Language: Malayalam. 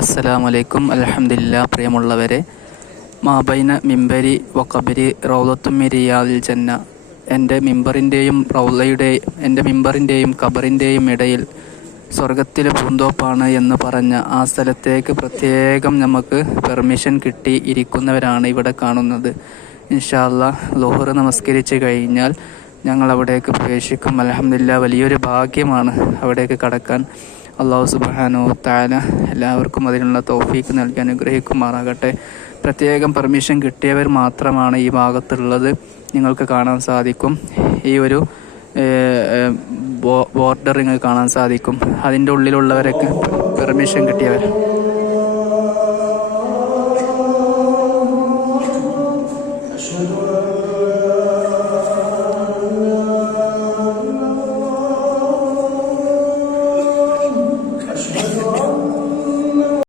അസ്സലാമലൈക്കും. അലഹമില്ല പ്രിയമുള്ളവരെ മാബൈന മിമ്പരി വക്കബരി റൗലത്തുമിരിയാൽ ജന്ന. എന്റെ മിമ്പറിന്റെയും റൗലയുടെ എന്റെ മിമ്പറിന്റെയും കബറിന്റെയും ഇടയിൽ സ്വർഗത്തിലെ പൂന്തോപ്പാണ് എന്ന് പറഞ്ഞ ആ സ്ഥലത്തേക്ക് പ്രത്യേകം നമുക്ക് പെർമിഷൻ കിട്ടി ഇരിക്കുന്നവരാണ് ഇവിടെ കാണുന്നത്. ഇൻഷാല്ല ലോഹർ നമസ്കരിച്ച് കഴിഞ്ഞാൽ ഞങ്ങൾ അവിടേക്ക് പ്രവേശിക്കും. അലഹമില്ല വലിയൊരു ഭാഗ്യമാണ് അവിടേക്ക് കടക്കാൻ. അള്ളാഹു സുബാനോ താല എല്ലാവർക്കും അതിനുള്ള തോഫീക്ക് നൽകി അനുഗ്രഹിക്കുമാറാകട്ടെ. പ്രത്യേകം പെർമിഷൻ കിട്ടിയവർ മാത്രമാണ് ഈ ഭാഗത്തുള്ളത്. നിങ്ങൾക്ക് കാണാൻ സാധിക്കും. ഈ ഒരു ബോർഡർ കാണാൻ സാധിക്കും. അതിന്റെ ഉള്ളിലുള്ളവരൊക്കെ പെർമിഷൻ കിട്ടിയവർ